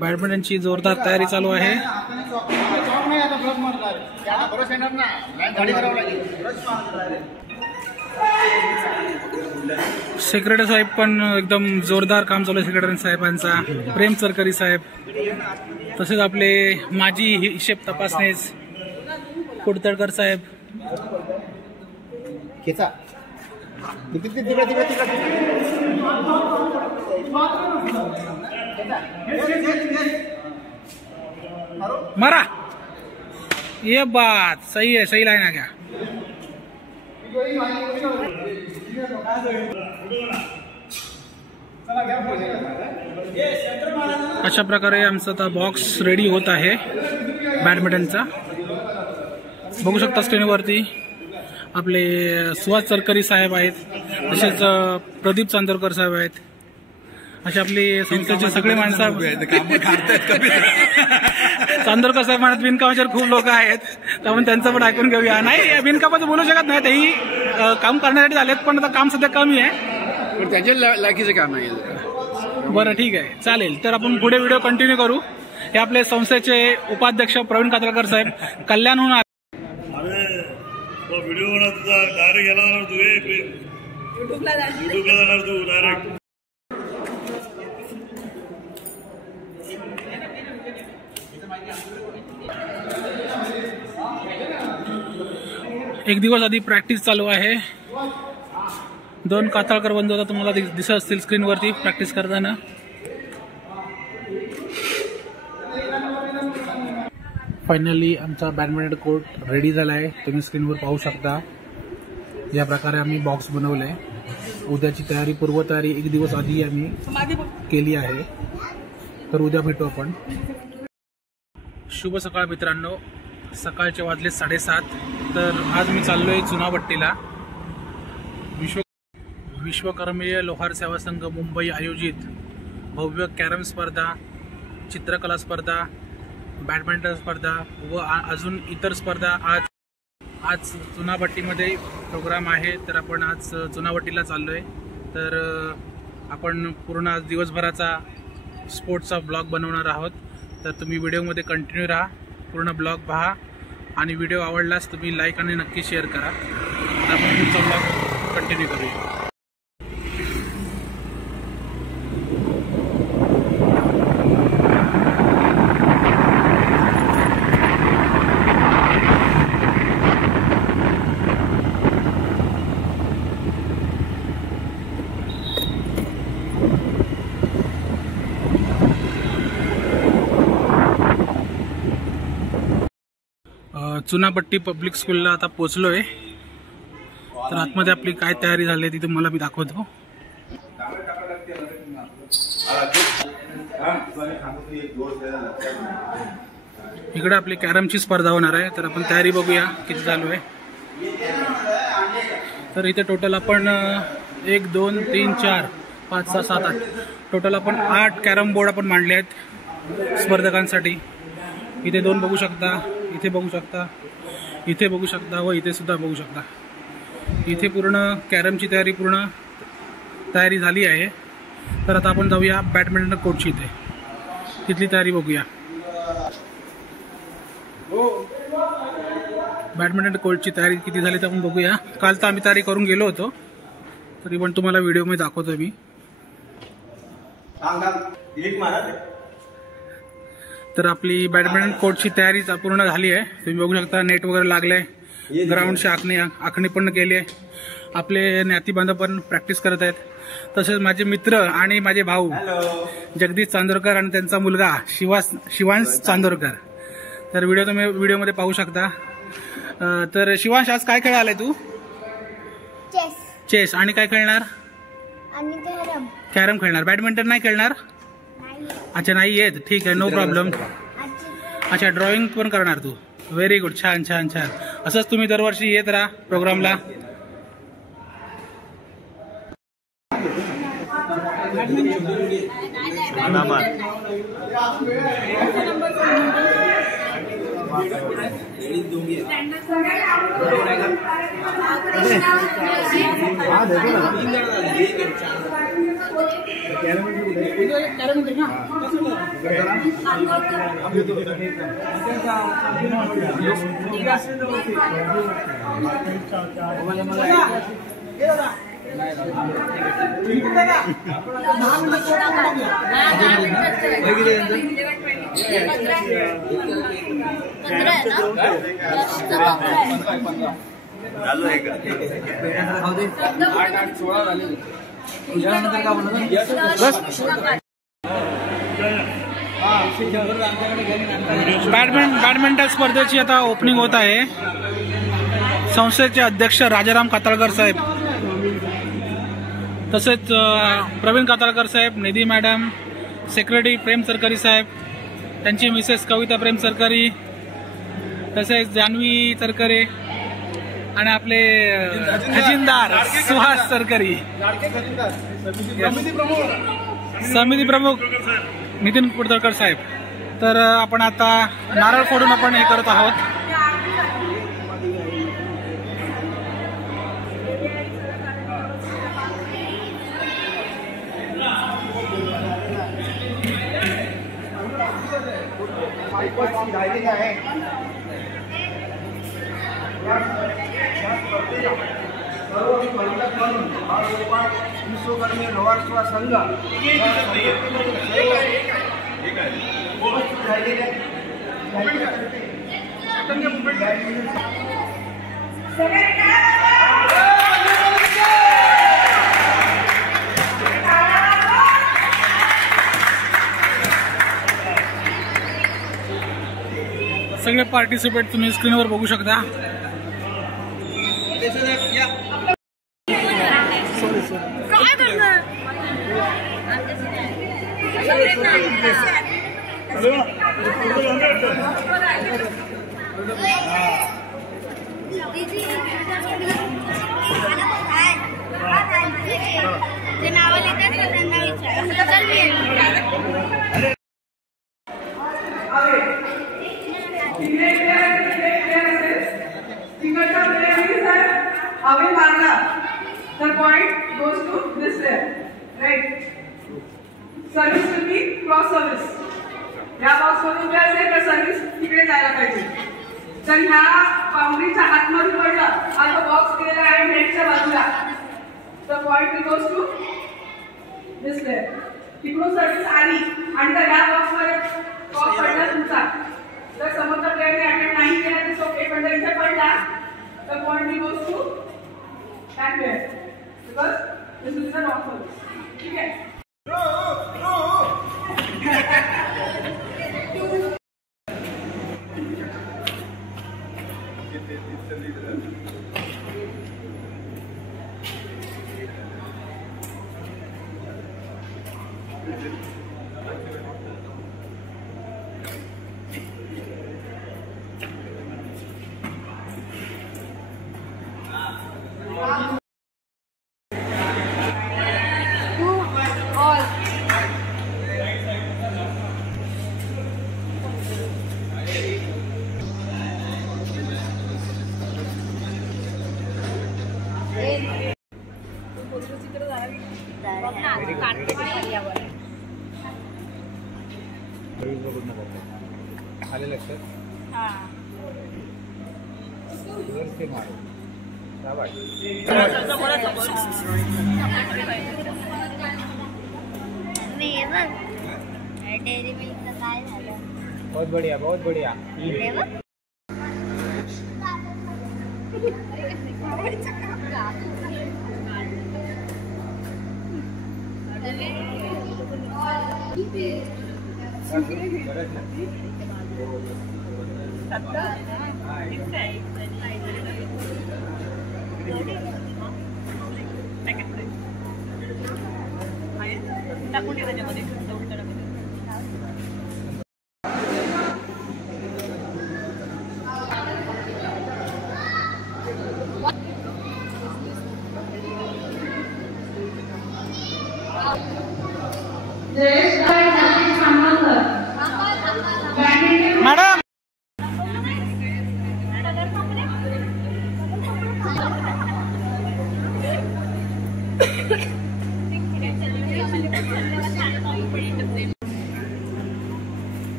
बॅडमिंटनची जोरदार तयारी चालू आहे। सेक्रेटरी साहेब पण एकदम जोरदार काम चालू आहे सेक्रेटरी साहेबांचा, प्रेम सरकरी साहेब, तसेच आपले माजी हिशेब तपासनीस कुडतळकर साहेब। मारा, ये बात सही है, सही लाइन आ गया। अशा प्रकारे आमचा आता बॉक्स रेडी होत आहे बॅडमिंटनचा। बघू शकता स्क्रीनवरती आपले सुहास सरकरी साहेब आहेत, तसेच प्रदीप चांदोरकर साहेब आहेत, असे आपली संस्थेचे सगळे माणसं चांदोरकर साहेब म्हणत बिनकामाचे खूप लोक आहेत, त्यामुळे त्यांचं पण ऐकून घेऊया। नाही बिनकामाचं बोलू शकत नाही, तेही काम करण्यासाठी झालेत, पण आता काम सध्या कमी आहे, पण त्यांच्या लायकीचं काम नाही। बरं ठीक आहे, चालेल। तर आपण पुढे व्हिडिओ कंटिन्यू करू। हे आपले संस्थेचे उपाध्यक्ष प्रवीण कात्रकर साहेब कल्याणहून व्हिडिओ डायरेक्ट याला जाणार तू, युट्यूबला जाणार तू डायरेक्ट। एक दिवस आधी प्रॅक्टिस चालू आहे। 2 कातळकर बंधू आता तुम्हाला दिसत असतील स्क्रीनवरती प्रॅक्टिस करताना। फायनली आमचा बॅडमिंटन कोर्ट रेडी झाला आहे, तुम्ही स्क्रीनवर पाहू शकता। या प्रकारे आम्ही बॉक्स बनवलाय। उद्याची तयारी, पूर्वतयारी एक दिवस आधी आम्ही केली आहे, तर उद्या भेटू आपण। शुभ सकाळ मित्रांनो, सकाळचे वाजले 7:30। तर आज मी चाललोय चुनाभट्टीला। विश्वकर्मीय लोहार सेवा संघ मुंबई आयोजित भव्य कॅरम स्पर्धा, चित्रकला स्पर्धा, बॅडमिंटन स्पर्धा व अजून इतर स्पर्धा आज चुनाभट्टीमध्ये प्रोग्राम आहे। तर आपण आज चुनाभट्टीला चाललोय। तर आपण पूर्ण आज दिवसभराचा स्पोर्ट्सचा ब्लॉग बनवणार आहोत, तर तुम्ही व्हिडिओमध्ये कंटिन्यू राहा, पूर्ण ब्लॉग पहा आणि व्हिडिओ आवडल्यास तुम्ही लाईक आणि नक्की शेअर करा। आपण पुढचा ब्लॉग कंटिन्यू करूया। चुनाभट्टी पब्लिक स्कूलला आता पोहोचलोय। तर आतमध्ये आपली काय तयारी झाली ती तुम्हाला मी दाखवतो। इकडे आपली कॅरमची स्पर्धा होणार आहे, तर आपण तयारी बघूया किती चालू आहे। तर इथे टोटल आपण 1 2 3 4 5 6 7 8 टोटल आपण 8 कॅरम बोर्ड आपण मांडले आहेत स्पर्धकांसाठी। इथे 2 बघू शकता, इथे बघू शकता, इथे बघू शकता व इथे सुद्धा बघू शकता। इथे पूर्ण कॅरमची तयारी झाली आहे। तर आता आपण जाऊया बॅडमिंटन कोर्टची, इथे तिथली तयारी बघूया। बॅडमिंटन कोर्टची तयारी किती झाली ते आपण बघूया। काल तर आम्ही तयारी करून गेलो होतो, तरी पण तुम्हाला व्हिडिओमध्ये दाखवतो मी। तर आपली बॅडमिंटन कोर्टची तयारी पूर्ण झाली आहे। तुम्ही बघू शकता नेट वगैरे लागले, ग्राउंडची आखणी पण केली आहे। आपले ज्ञाती बांधव पण प्रॅक्टिस करत आहेत, तसेच माझे मित्र आणि माझे भाऊ जगदीश चांदोरकर आणि त्यांचा मुलगा शिवांश चांदोरकर। तर तुम्ही व्हिडिओमध्ये पाहू शकता। तर शिवांश, आज काय खेळ आलाय तू? चेस। आणि काय खेळणार? कॅरम खेळणार। बॅडमिंटन नाही खेळणार? अच्छा, नाही येत, ठीक आहे, नो प्रॉब्लेम। अच्छा, ड्रॉइंग पण करणार तू? व्हेरी गुड, छान छान छान। असंच तुम्ही दरवर्षी येत राहा प्रोग्रामला। चालू आहे का? बॅडमिंटन स्पर्धेची आता ओपनिंग होत आहे. संस्थेचे अध्यक्ष राजाराम कातळकर साहेब, तसेच प्रवीण कातळकर साहेब, निधी मॅडम, सेक्रेटरी प्रेम सरकारी साहेब, त्यांची मिसेस कविता प्रेम सरकारी, तसेच जान्हवी सरकरे आणि आपले खजिनदार सुहास सरकारी, समिती प्रमुख नितीन कुडतरकर साहेब. तर आपण आता नारळ फोडून आपण हे करत आहोत. विश्वकर्मी नवाश्वा संघ सगळे पार्टिसिपेट तुम्ही स्क्रीनवर बघू शकता. The point goes to this layer, right? Service will be cross service. या बॉक्स मधून काय असेल तर सर्व्हिस तिकडे जायला पाहिजे. तर ह्या बाउंड्रीच्या आतमध्ये पडला हा जो बॉक्स दिलेला आहे नेटच्या बाजूला, तर point goes to this layer. तिकडून सर्व्हिस आली आणि तर ह्या बॉक्स मध्ये क्रॉस पडला तुमचा, तर समोरचा प्लेयरने अटेम्प्ट नाही केला तर ओके, पण जर इथे पडला तर point goes to that way because this is the wrong service. ठीक है? आले लक्षात. डेयरी मिल्क का काय झालं. बहुत बढ़िया, बहुत बढ़िया. मॅडम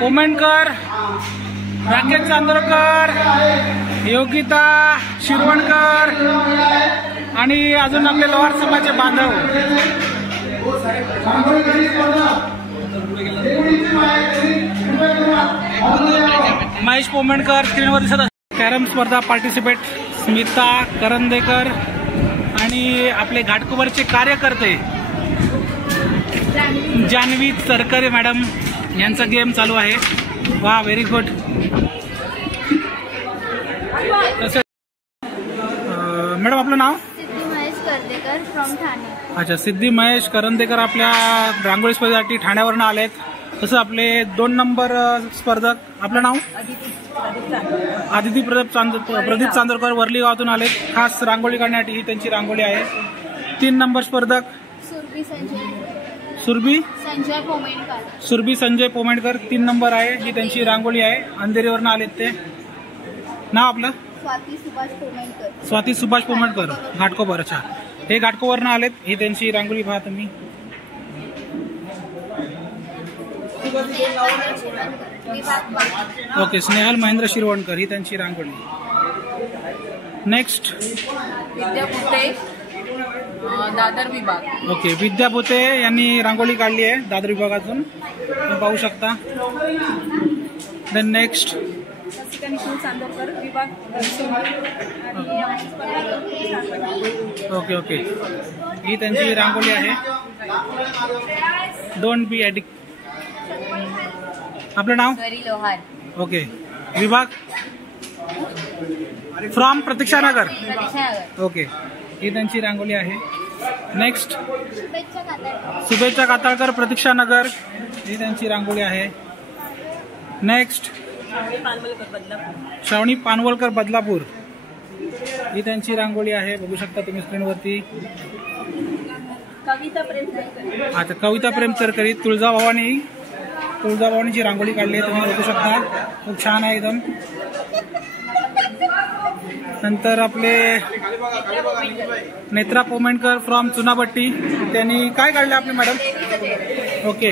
कोमेंडकर, राकेश चांदोरकर, योगिता शिरवणकर आणि अजून आपले लोहार समाजाचे बांधव. महेश कोमेंडकर स्क्रीनवर दिसत आहे. कॅरम स्पर्धा पार्टिसिपेट स्मिता करंदेकर आणि आपले घाटकोपरचे कार्यकर्ते जान्हवी सरकरे मॅडम यांचा गेम चालू आहे. वा, व्हेरी गुड. मॅडम आपलं नाव? सिद्धी महेश करंदेकर फ्रॉम ठाणे. अच्छा, सिद्धी महेश करंदेकर आपल्या रांगोळी स्पर्धेसाठी ठाण्यावरून आलेत. तसं आपले 2 नंबर स्पर्धक, आपलं नाव? आदिती प्रदीप चांदोरकर वर्ली गावातून आलेत. खास रांगोळी काढण्यासाठी ही त्यांची रांगोळी आहे. 3 नंबर स्पर्धक सुरभी संजय पोमेंडकर 3 नंबर आहे. ही त्यांची रांगोळी आहे. अंधेरीवरून आलेत ते. नाव आपलं? स्वाती सुभाष पोमेंडकर घाटकोपर. अच्छा, हे घाटकोपरनं आलेत. ही त्यांची रांगोळी पहा तुम्ही. ओके, स्नेहल महेंद्र शिरवणकर ही त्यांची रांगोळी. नेक्स्ट विद्या भुते, दादर विभाग. ओके, विद्या भुते यांनी रांगोळी काढली आहे दादर विभागातून, तुम्ही पाहू शकता. देन नेक्स्ट चांदोरकर विभाग. ओके ओके, ही त्यांची रांगोळी आहे. Don't be addict. आपलं नाव? लोहार. ओके, विभाग फ्रॉम प्रतीक्षानगर. ओके, ही त्यांची रांगोळी आहे. नेक्स्ट शुभेच्छा काताळकर प्रतीक्षानगर, ही त्यांची रांगोळी आहे. नेक्स्ट श्रावणी पानवलकर बदलापूर, ही त्यांची रांगोळी आहे. बघू शकता तुम्ही स्क्रीनवरती. अच्छा, कविता प्रेमचरकर तुळजाभवानीची रांगोळी काढली आहे, तुम्ही बघू शकता. खूप छान आहे एकदम. नंतर आपले नेत्रा पोमेंडकर फ्रॉम चुनाभट्टी, त्यांनी काय काढले आपले मॅडम? ओके,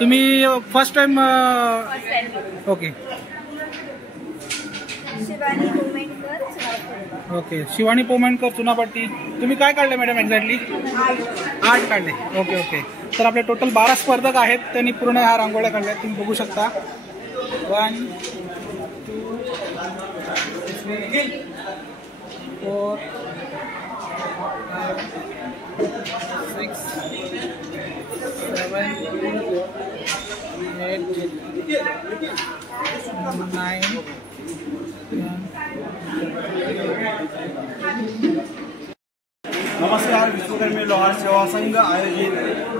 तुम्ही first time? Okay okay, Shivani Pomendkar Chunabhatti. तुम्ही काय काढले मॅडम एक्झॅक्टली? 8 काढले. ओके ओके, तर आपले टोटल 12 स्पर्धक आहेत. त्यांनी पूर्ण ह्या रांगोळ्या काढल्या, तुम्ही बघू शकता. 1 2 3 4 5 6 7 8 9 नमस्कार. विश्वकर्मी लोहार सेवा संघ आयोजित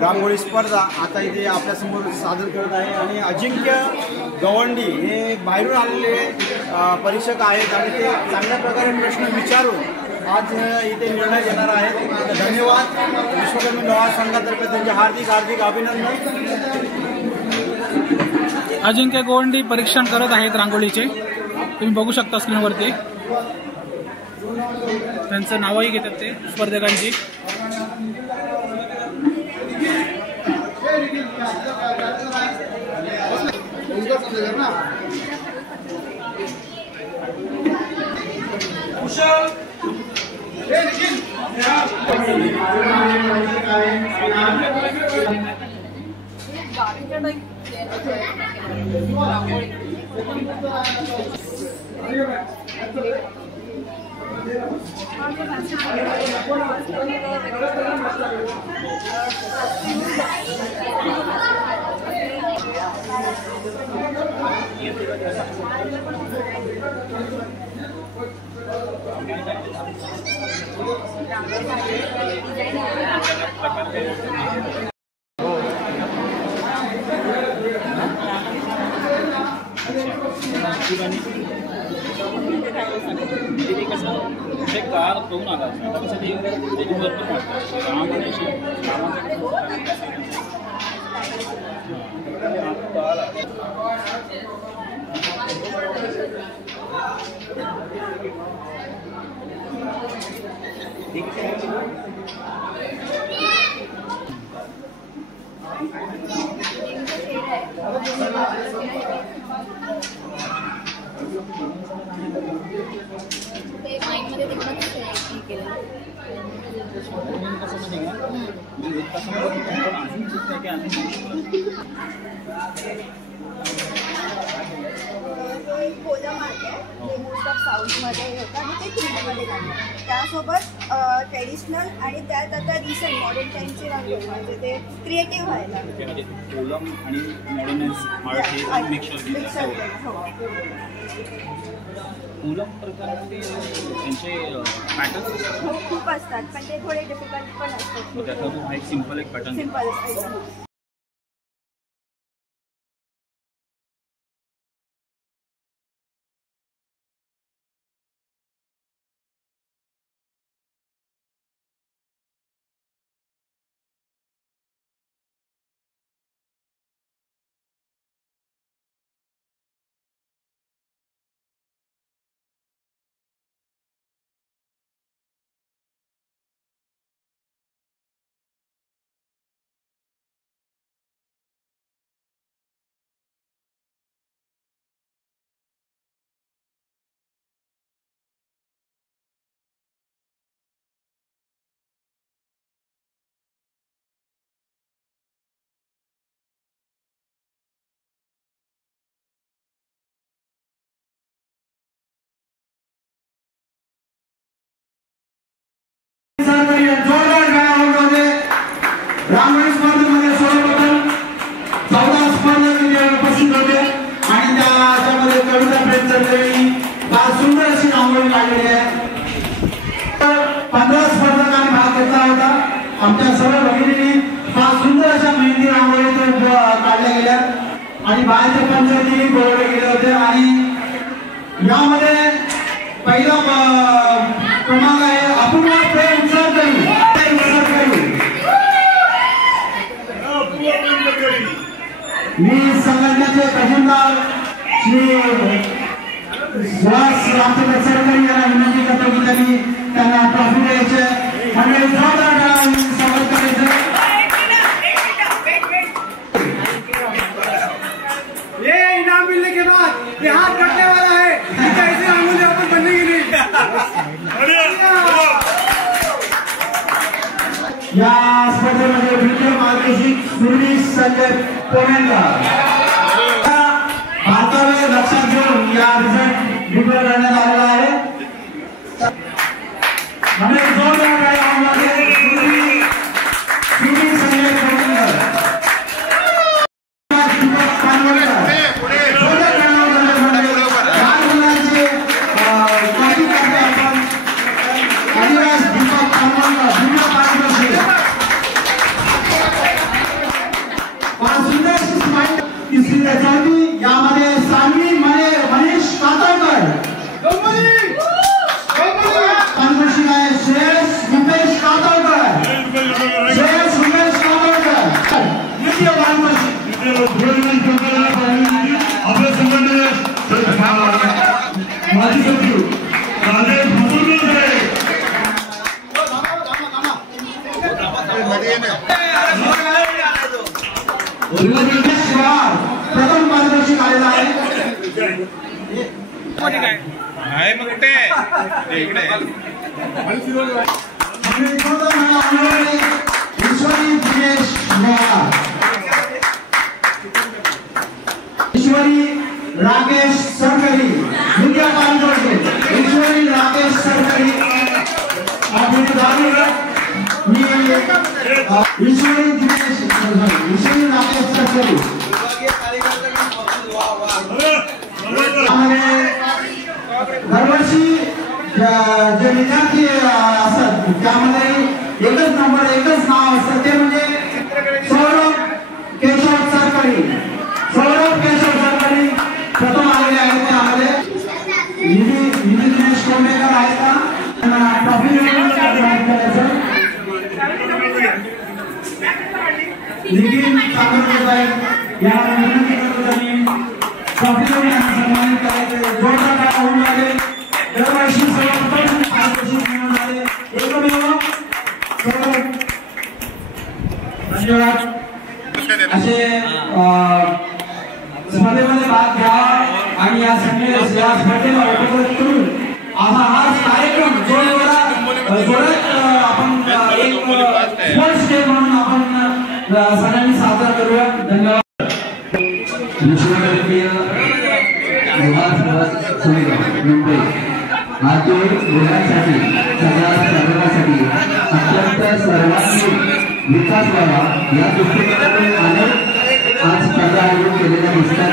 रांगोळी स्पर्धा आता इथे आपल्यासमोर सादर करत आहे. आणि अजिंक्य गवंडी हे बाहेरून आलेले परीक्षक आहेत आणि ते चांगल्या प्रकारे प्रश्न विचारून आज इथे निर्णय घेणार आहेत. धन्यवाद. विश्वकर्मी लोहार संघातर्फे त्यांचे हार्दिक हार्दिक अभिनंदन. अजिंक्य गोवंडी परीक्षण करत आहेत रांगोळीचे, तुम्ही बघू शकता स्क्रीनवरती. त्यांचं नावही घेतात ते स्पर्धकांची. त्यासोबत ट्रेडिशनल आणि त्यात आता रिसेंट मॉडर्न टाइमचे म्हणजे ते क्रिएटिव्ह व्हायला कोलम आणि मॉडर्न मिक्सर. कोलम प्रकारामध्ये त्यांचे पॅटर्न खूप असतात, पण ते थोडे डिफिकल्ट पण असतात. त्याचा एक सिम्पल एक पॅटर्न सिम्पल. जोरदार गाण्यामध्ये रांगोळी स्पर्धेमध्ये सर्वप्रथम 14 स्पर्धक उपस्थित होते आणि त्याच्यामध्ये कविता प्रेमचंद्रनी फार सुंदर अशी रांगोळी काढलेली आहे. 15 स्पर्धकांनी भाग घेतला होता. आमच्या सर्व भगिनींनी फार सुंदर अशा मेहंदी रांगोळी काढल्या गेल्या आणि बाहेरचे पंचायती बोलवले गेले होते. आणि यामध्ये पहिला क्रमांक आहे अपूर्व प्रेम सरकरी. मी संघटनेचे खजिनदार श्री सुहास रामचंद्र सरकरी यांना विनंती करतो की त्यांनी त्यांना ट्रॉफी द्यायचे आणि जोरदार स्वागत करायचं. ये इनाम मिलने के बाद ये हाथ कटने वाला है. ऐसे आंगुली अपन बनने की नहीं. या स्पर्धेमध्ये द्वितीय मार्गदर्शक सुरली संजय पोमेंकर भारताला लक्षात घेऊन या रिझल्ट डिक्लेअर करण्यात आलेला आहे. म्हणजे जोरदार गाण्यामध्ये सुरली संजय पोमेंकर यामध्ये सानवी मनीष कातळकर आपल्या संघटनेचे माजी सचिव राजेश भुजबळ प्रथम पारितोषिक आलेला आहे मग कुठे इकडे ईश्वरी दिनेश ईश्वरी राकेश सरकरी द्वितीय पारितोषिक ईश्वरी राकेश सरकरी ईश्वरी दिनेश ईश्वरी राकेश सरकरी दरवर्षी जे विद्यार्थी असतात त्यामध्ये एकच नंबर एकच नाव असतं ते म्हणजे सौरभ केशव सरकरी. सौरभ केशव सरकरी प्रथम आलेले आहेत. त्यामध्ये निधी दिनेश कोंडेकर आहेत का ट्रॉफी नितीन सागर या ट्रॉफी सन्मानित करायचे जोरदार टाळ्या होऊन लागले. दरवर्षी सर्वप्रथम पारितोषिक मिळवून आले एकमेव धन्यवाद. असे स्पर्धेमध्ये भाग घ्यावा आणि या स्पर्धेला उपकृत करून असा हा कार्यक्रम जोरात आपण एक स्पोर्ट्स डे म्हणून आपण सगळ्यांनी साजरा करूया. धन्यवाद. मुंबई आतूर मुलांसाठी सगळ्या सर्वांसाठी अत्यंत सर्वांगीण विकास व्हावा या दृष्टिकोनातून अनेक आज स्पर्धा आयोजित केलेल्या दिसतात.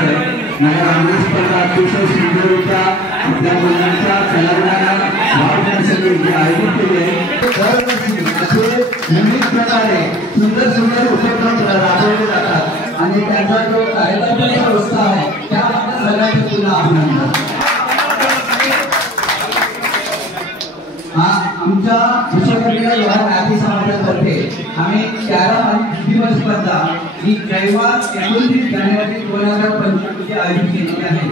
माझ्या रांगोळी स्पर्धा अतिशय सुंदररित्या आपल्या मुलांच्या कलागुणांना वाव देण्यासाठी जी आयोजित केली आहे. दरवर्षी असे विविध प्रकारे सुंदर सुंदर उपक्रम राबवले जातात आणि त्यांचा जो कार्यकर्त्यांचा उत्साह आहे त्याबद्दल सगळ्यांचे पुन्हा अभिनंदन. आमच्या विश्वकर्मा युवा मॅथी समाजातर्फे आम्ही 11 आणि बुद्धिबळ स्पर्धा ही रविवार 29 जानेवारी 2025 आयोजित केलेली आहे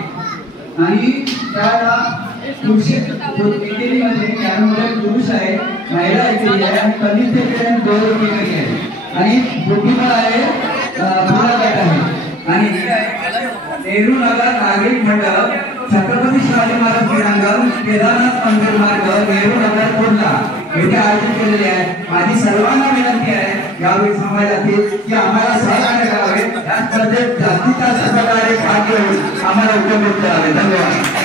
आणि त्याला एकेरीमध्ये त्यामध्ये पुरुष आहे, महिला एकेरी आहे आणि कनिष्ठ एकेरी आणि गौरव एकेरी आहे आणि बुद्धिबळ आहे थोडा गट आहे आणि नेहरू नगर नागरिक मंडळ छत्रपती शिवाजी महाराज क्रीडांगण केदारनाथ मंदिर मार्ग नेहरू नगर पूर्णा येथे आयोजित केलेले आहे. माझी सर्वांना विनंती आहे यावेळी समाजातील की आम्हाला सहकार्य करावे. या स्पर्धेत जास्तीत जास्त प्रकारे भाग घेऊन आम्हाला उपयुक्त करावे. धन्यवाद.